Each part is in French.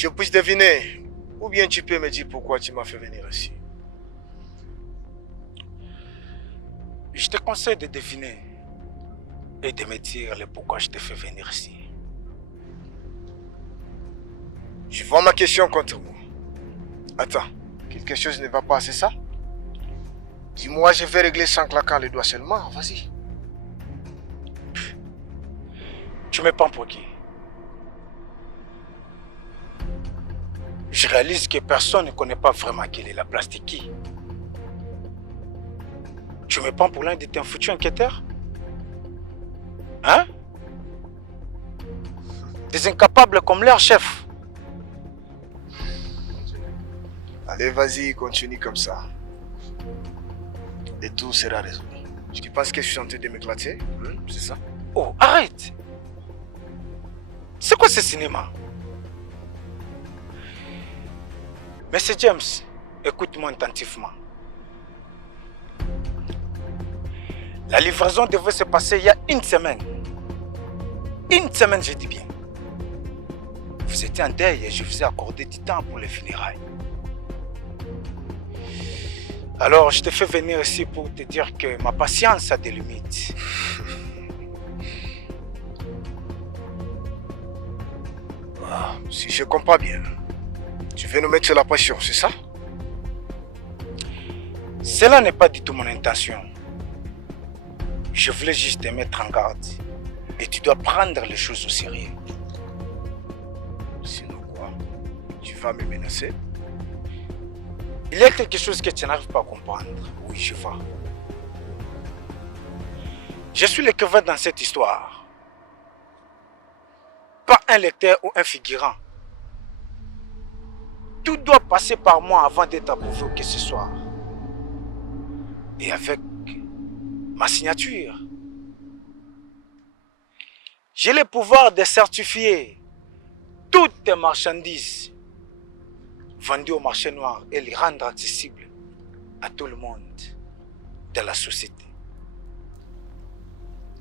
Je puisse deviner. Ou bien tu peux me dire pourquoi tu m'as fait venir ici. Je te conseille de deviner et de me dire le pourquoi je t'ai fait venir ici. Je vois ma question contre moi. Attends, quelque chose ne va pas, c'est ça? Dis-moi, je vais régler sans claquant les doigts seulement, vas-y. Tu me prends pour qui? Je réalise que personne ne connaît pas vraiment quelle est la place de qui. Tu me prends pour l'un de tes foutus enquêteurs? Hein? Des incapables comme leur chef. Allez, vas-y, continue comme ça. Et tout sera résolu. Tu penses que je suis en train de m'éclater? C'est ça? Oh, arrête! C'est quoi ce cinéma? Monsieur James, écoute-moi attentivement. La livraison devait se passer il y a une semaine. Une semaine, je dis bien. Vous étiez en deuil et je vous ai accordé du temps pour les funérailles. Alors, je te fais venir ici pour te dire que ma patience a des limites. Si je comprends bien, tu veux nous mettre sur la pression, c'est ça? Cela n'est pas du tout mon intention. Je voulais juste te mettre en garde. Et tu dois prendre les choses au sérieux. Sinon quoi? Tu vas me menacer? Il y a quelque chose que tu n'arrives pas à comprendre. Oui, je vois. Je suis l'écrivain dans cette histoire. Pas un lecteur ou un figurant. Tout doit passer par moi avant d'être approuvé ou que ce soit. Et avec ma signature, j'ai le pouvoir de certifier toutes tes marchandises vendues au marché noir et les rendre accessibles à tout le monde de la société.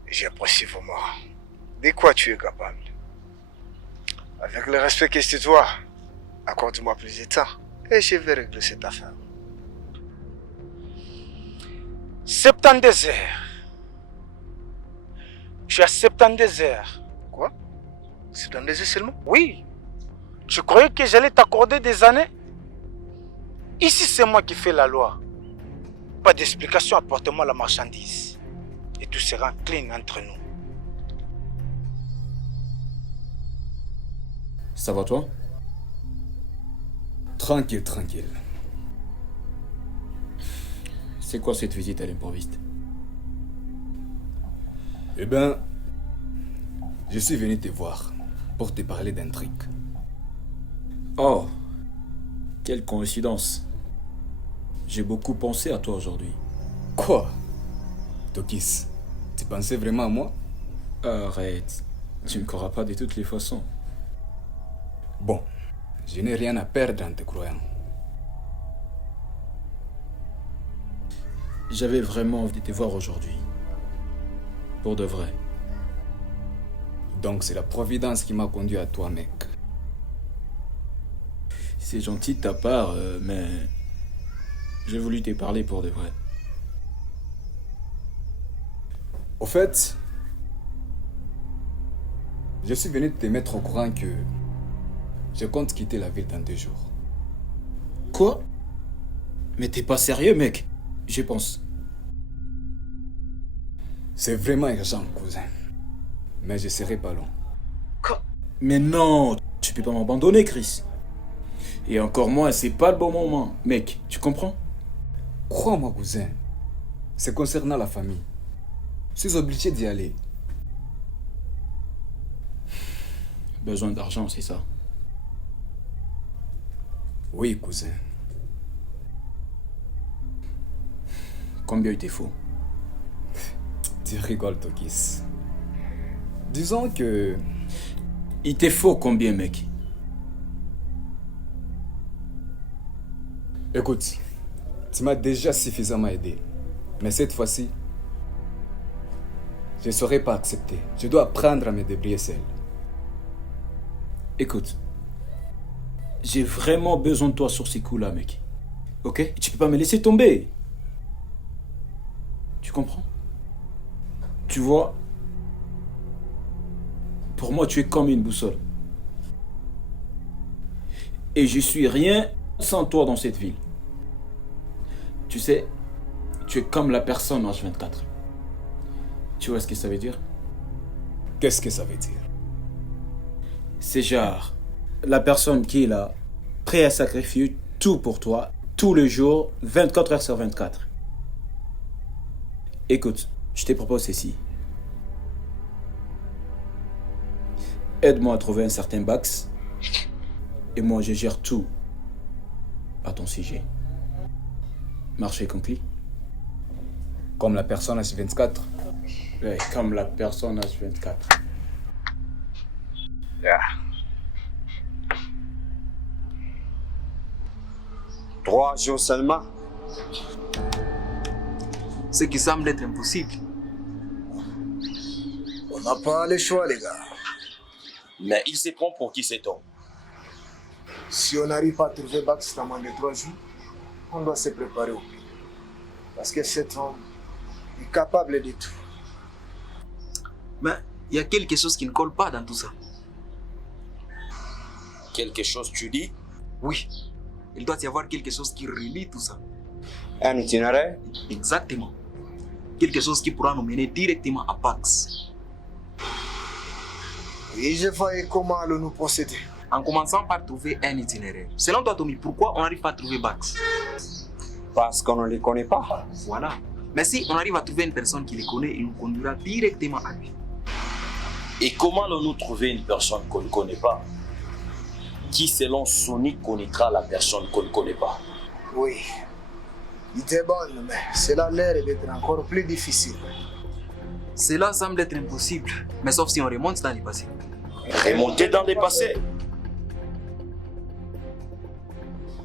J'apprécie vraiment. De quoi tu es capable? Avec le respect que je te dois, accorde-moi plus de temps et je vais régler cette affaire. 72 heures. Je suis à 72 heures. Quoi? C'est dans des heures seulement? Oui. Tu croyais que j'allais t'accorder des années? Ici, c'est moi qui fais la loi. Pas d'explication, apporte-moi la marchandise. Et tout sera clean entre nous. Ça va toi? Tranquille, tranquille. C'est quoi cette visite à l'improviste? Eh ben, je suis venu te voir pour te parler d'un truc. Oh, quelle coïncidence. J'ai beaucoup pensé à toi aujourd'hui. Quoi? Tokis, tu pensais vraiment à moi? Arrête, tu ne crois pas de toutes les façons. Bon, je n'ai rien à perdre en te croyant. J'avais vraiment envie de te voir aujourd'hui. Pour de vrai. Donc c'est la providence qui m'a conduit à toi, mec. C'est gentil de ta part, mais j'ai voulu te parler pour de vrai. Au fait, je suis venu te mettre au courant que je compte quitter la ville dans 2 jours. Quoi? Mais t'es pas sérieux, mec? Je pense. C'est vraiment urgent, cousin. Mais je serai pas long. Quoi? Mais non, tu peux pas m'abandonner, Chris. Et encore moins, c'est pas le bon moment. Mec, tu comprends? Crois-moi, cousin. C'est concernant la famille. Je suis obligé d'y aller. Besoin d'argent, c'est ça? Oui, cousin. Combien il te faut? Tu rigoles, Tokis. Disons que... Il te faut combien, mec? Écoute, tu m'as déjà suffisamment aidé. Mais cette fois-ci, je ne saurais pas accepter. Je dois apprendre à me débrouiller seul. Écoute, J'ai vraiment besoin de toi sur ces coups-là, mec. Ok? Tu peux pas me laisser tomber. Tu comprends? Tu vois, pour moi, tu es comme une boussole. Et je suis rien sans toi dans cette ville. Tu sais, tu es comme la personne H24. Tu vois ce que ça veut dire? Qu'est-ce que ça veut dire? C'est genre la personne qui est là, prêt à sacrifier tout pour toi, tous les jours, 24 heures sur 24. Écoute, je te propose ceci. Aide-moi à trouver un certain Bax et moi je gère tout à ton sujet. Marché conclu? Comme la personne H24. Ouais, comme la personne H24. Yeah. 3 jours seulement. Ce qui semble être impossible. On n'a pas le choix, les gars. Mais il se prend pour qui cet homme? Si on n'arrive pas à trouver Bax dans moins de 3 jours, on doit se préparer au pire. Parce que cet homme est capable de tout. Mais il y a quelque chose qui ne colle pas dans tout ça. Quelque chose, tu dis? Oui, il doit y avoir quelque chose qui relie tout ça. Un itinéraire? Exactement. Quelque chose qui pourra nous mener directement à Pax. Et je voyais comment allons-nous procéder. En commençant par trouver un itinéraire. Selon toi, Tommy, pourquoi on n'arrive pas à trouver Bax? Parce qu'on ne les connaît pas. Voilà. Mais si on arrive à trouver une personne qui les connaît, il nous conduira directement à lui. Et comment allons-nous trouver une personne qu'on ne connaît pas? Qui, selon Sonic, connaîtra la personne qu'on ne connaît pas? Oui, l'idée est bonne, mais cela a l'air d'être encore plus difficile. Cela semble être impossible, mais sauf si on remonte dans le passé. Remonter dans le passé?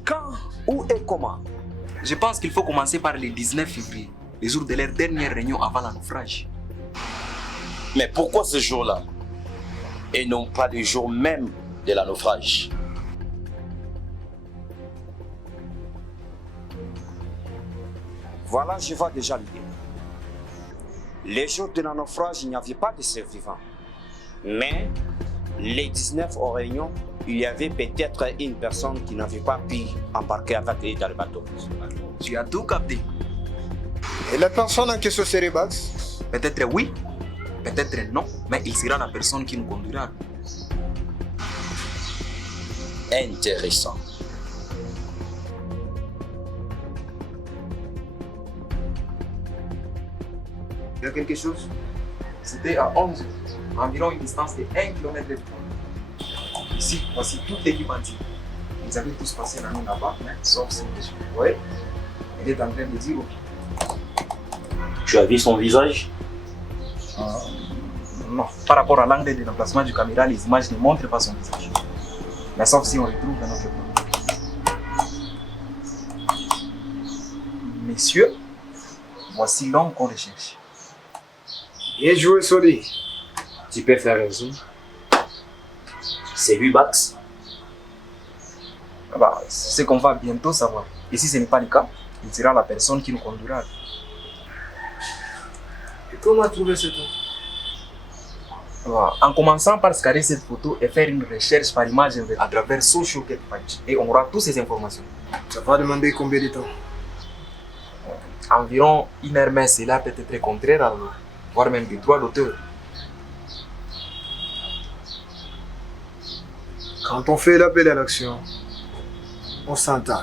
Quand, où et comment? Je pense qu'il faut commencer par le 19 février, le jour de leur dernière réunion avant le naufrage. Mais pourquoi ce jour-là? Et non pas le jour même de la naufrage? Voilà, je vois déjà l'idée. Les jours de la naufrage, il n'y avait pas de survivants. Mais les 19 aux réunions, il y avait peut-être une personne qui n'avait pas pu embarquer avec eux dans le bateau. Tu as tout capté. Et la personne en question serait Bax? Peut-être oui, peut-être non, mais il sera la personne qui nous conduira. Intéressant. Il y a quelque chose? C'était à 11 heures, environ une distance de 1 km de temps. Ici, voici toute l'équipe entière. Ils avaient tous passé la nuit là-bas, sauf ce monsieur. Vous voyez, il est en train de dire Tu as vu son visage? non, par rapport à l'angle de l'emplacement du caméra, les images ne montrent pas son visage. Mais sauf si on retrouve dans notre plan. Messieurs, voici l'homme qu'on recherche. Bien joué, Soli. Tu peux faire un zoom. C'est lui, Bax? Bah, c'est ce qu'on va bientôt savoir. Et si ce n'est pas le cas, il sera la personne qui nous conduira. Et comment trouver cet homme? Bah, en commençant par scanner cette photo et faire une recherche par image à travers Social Get Page. Et on aura toutes ces informations. Ça va demander combien de temps? Environ 1 heure, mais cela peut être contraire à l'autre, voire même des droits d'auteur. Quand on fait l'appel à l'action, on s'entend.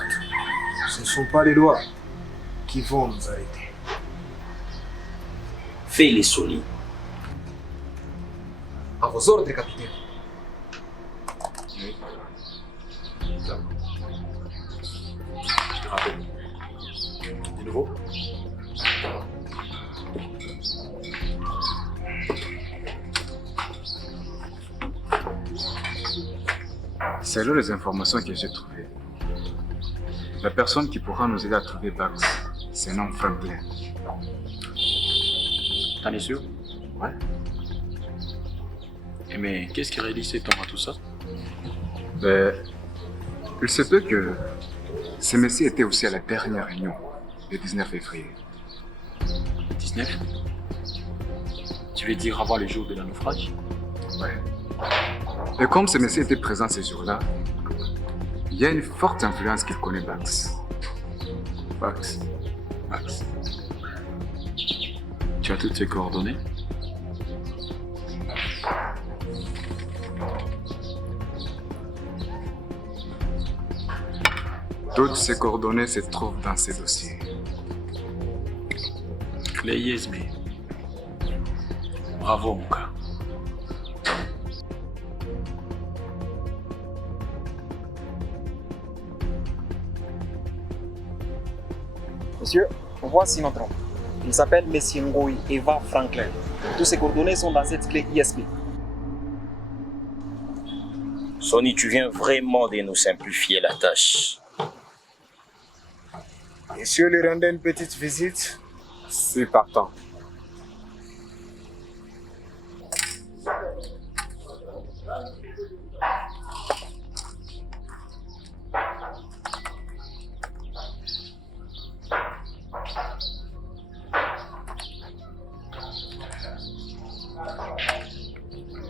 Ce ne sont pas les lois qui vont nous arrêter. Fais les solides. À vos ordres, capitaine. Je te rappelle. De nouveau. Selon les informations que j'ai trouvées, la personne qui pourra nous aider à trouver Bax, c'est un homme Franklin. T'en es sûr? Ouais. Mais qu'est-ce qui réalise cet homme à tout ça? Ben, Il se peut que ces messieurs étaient aussi à la dernière réunion, le 19 février. 19? Tu veux dire avant le jour de la naufrage? Ouais. Et comme ces messieurs étaient présents ces jours-là, il y a une forte influence qu'il connaît Bax. Max. Tu as toutes ses coordonnées? Toutes ces coordonnées se trouvent dans ces dossiers. Les ISB. Bravo, mon gars. Monsieur, voici notre homme. Il s'appelle Monsieur Ngoï Eva Franklin. Tous ses coordonnées sont dans cette clé ISP. Sonny, tu viens vraiment de nous simplifier la tâche. Monsieur lui rendait une petite visite. C'est partant.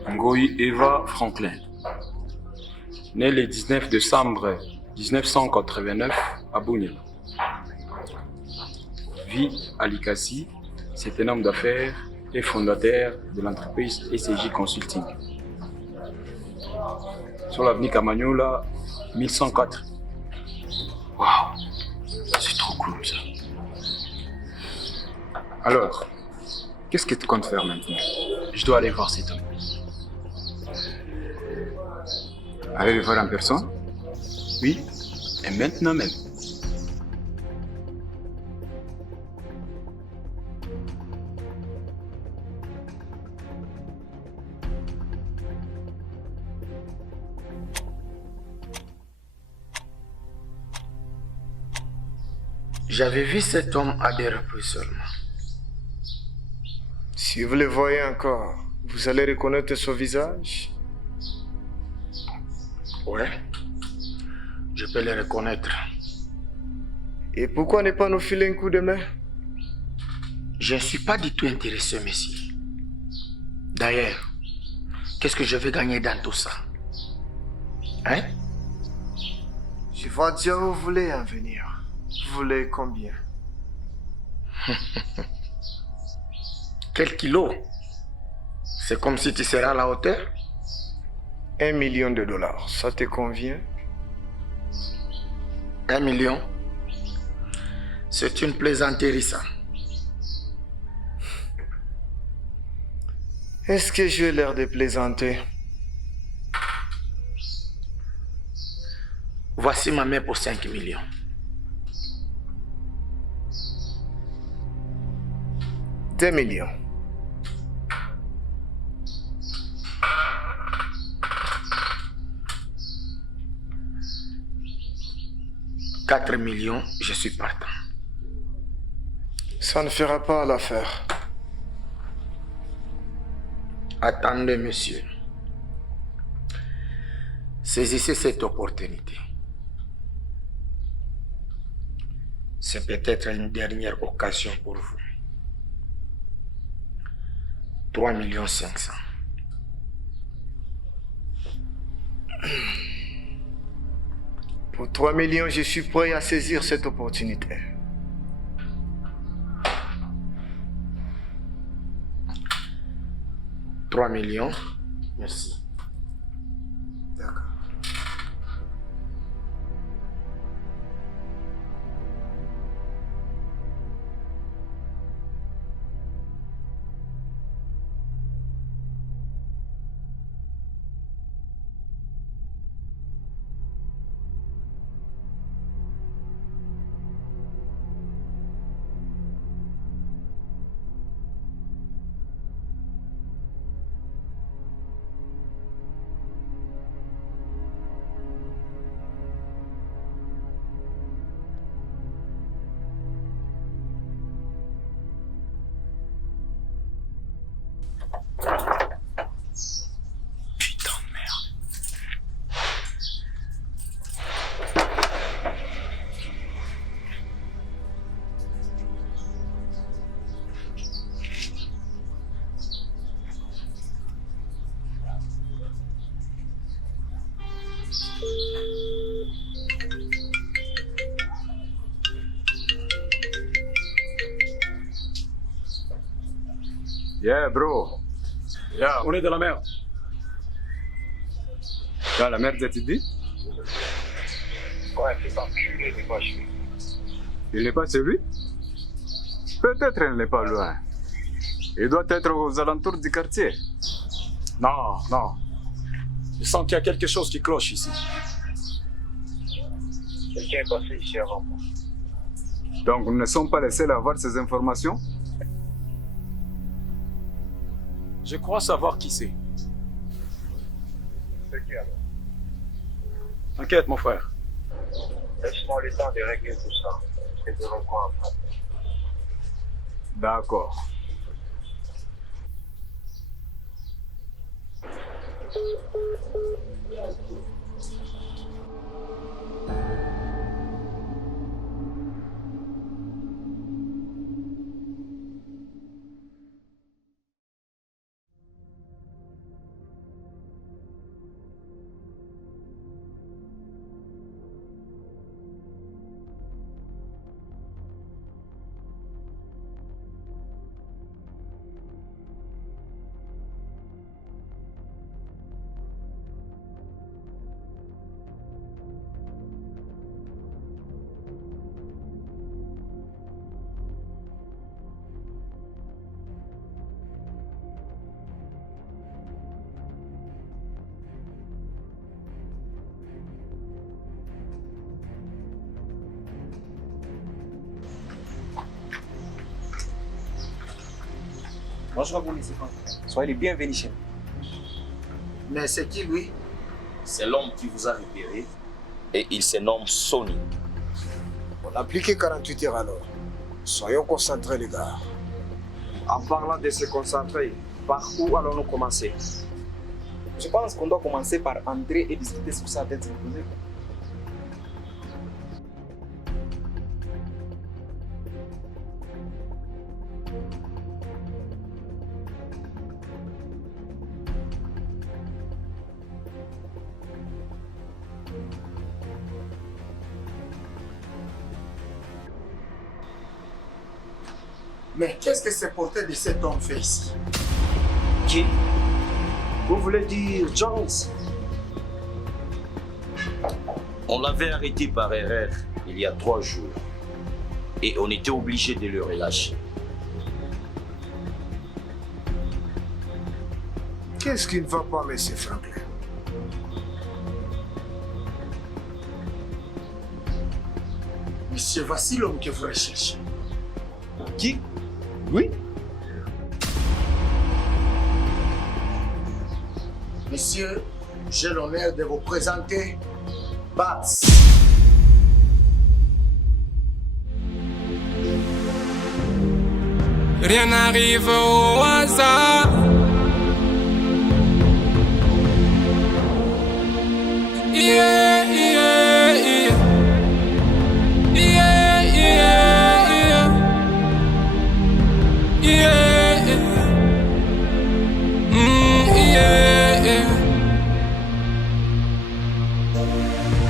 Ngoï Eva Franklin. Né le 19 décembre 1989 à Bunia. Vit à Likasi, c'est un homme d'affaires et fondateur de l'entreprise ECJ Consulting. Sur l'avenue Camagnola, 1104. Waouh, c'est trop cool ça. Alors, qu'est-ce que tu comptes faire maintenant? Je dois aller voir cet homme. Aller le voir en personne? Oui, et maintenant même. J'avais vu cet homme à des reprises seulement. Si vous le voyez encore, vous allez reconnaître son visage. Ouais, je peux le reconnaître. Et pourquoi ne pas nous filer un coup de main? Je ne suis pas du tout intéressé, monsieur. D'ailleurs, qu'est-ce que je vais gagner dans tout ça? Hein? Je vois déjà où vous voulez en venir. Vous voulez combien? Quel kilo? C'est comme si tu serais à la hauteur? 1 million de dollars, ça te convient? 1 million? C'est une plaisanterie, ça. Est-ce que j'ai l'air de plaisanter? Voici ma main pour 5 millions. $2 millions. $4 millions, je suis partant. Ça ne fera pas l'affaire. Attendez, monsieur. Saisissez cette opportunité. C'est peut-être une dernière occasion pour vous. 3 500 000. Pour 3 millions, je suis prêt à saisir cette opportunité. « 3 millions, merci. D'accord. Yeah, bro. Yeah, on est dans la merde. Dans la merde, tu dis? Ouais, c'est pas culé, il n'est pas chez lui. Il n'est pas chez lui? Peut-être il n'est pas loin. Il doit être aux alentours du quartier. Non, non. Je sens qu'il y a quelque chose qui cloche ici. Quelqu'un est passé ici avant moi. Donc nous ne sommes pas les seuls à avoir ces informations? Je crois savoir qui c'est. C'est qui alors? T'inquiète, mon frère. Laisse-moi le temps de régler tout ça. Je te reprends après. D'accord. Bonjour à vous les enfants. Soyez les bienvenus chez nous. Mais c'est qui lui? C'est l'homme qui vous a repéré et il se nomme Sony. On a appliqué 48 heures alors. Soyons concentrés, les gars. En parlant de se concentrer, par où allons-nous commencer? Je pense qu'on doit commencer par entrer et discuter sur sa tête reposée. Mais qu'est-ce que c'est porté de cet homme fait ici? Qui? Vous voulez dire Jones? On l'avait arrêté par erreur il y a 3 jours et on était obligé de le relâcher. Qu'est-ce qui ne va pas, monsieur Franklin? Monsieur, voici l'homme que vous recherchez. Qui? Oui? Monsieur, j'ai l'honneur de vous présenter Bats. Rien n'arrive au hasard. Yeah, yeah, yeah. Yeah, yeah, yeah. Yeah, yeah, yeah.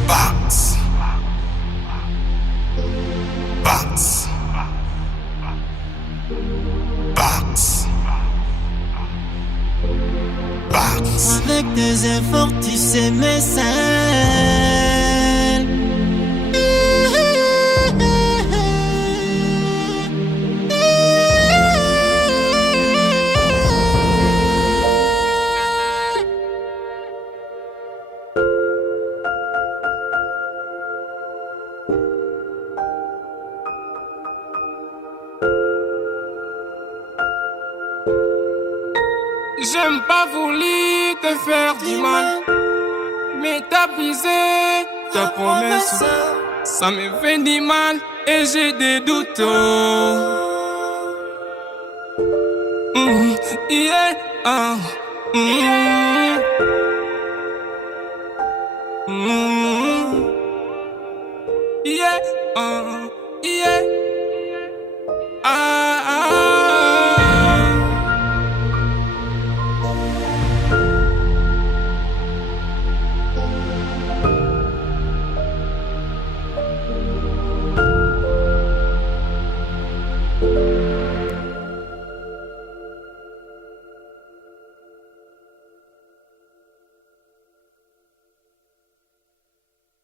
Box. Box. Box. Box. Avec des efforts, tu sais, mais seul. J'aime pas voulu te faire du mal, mais t'as brisé ta promesse. Ça me fait du mal et j'ai des doutes. Yeah, yeah,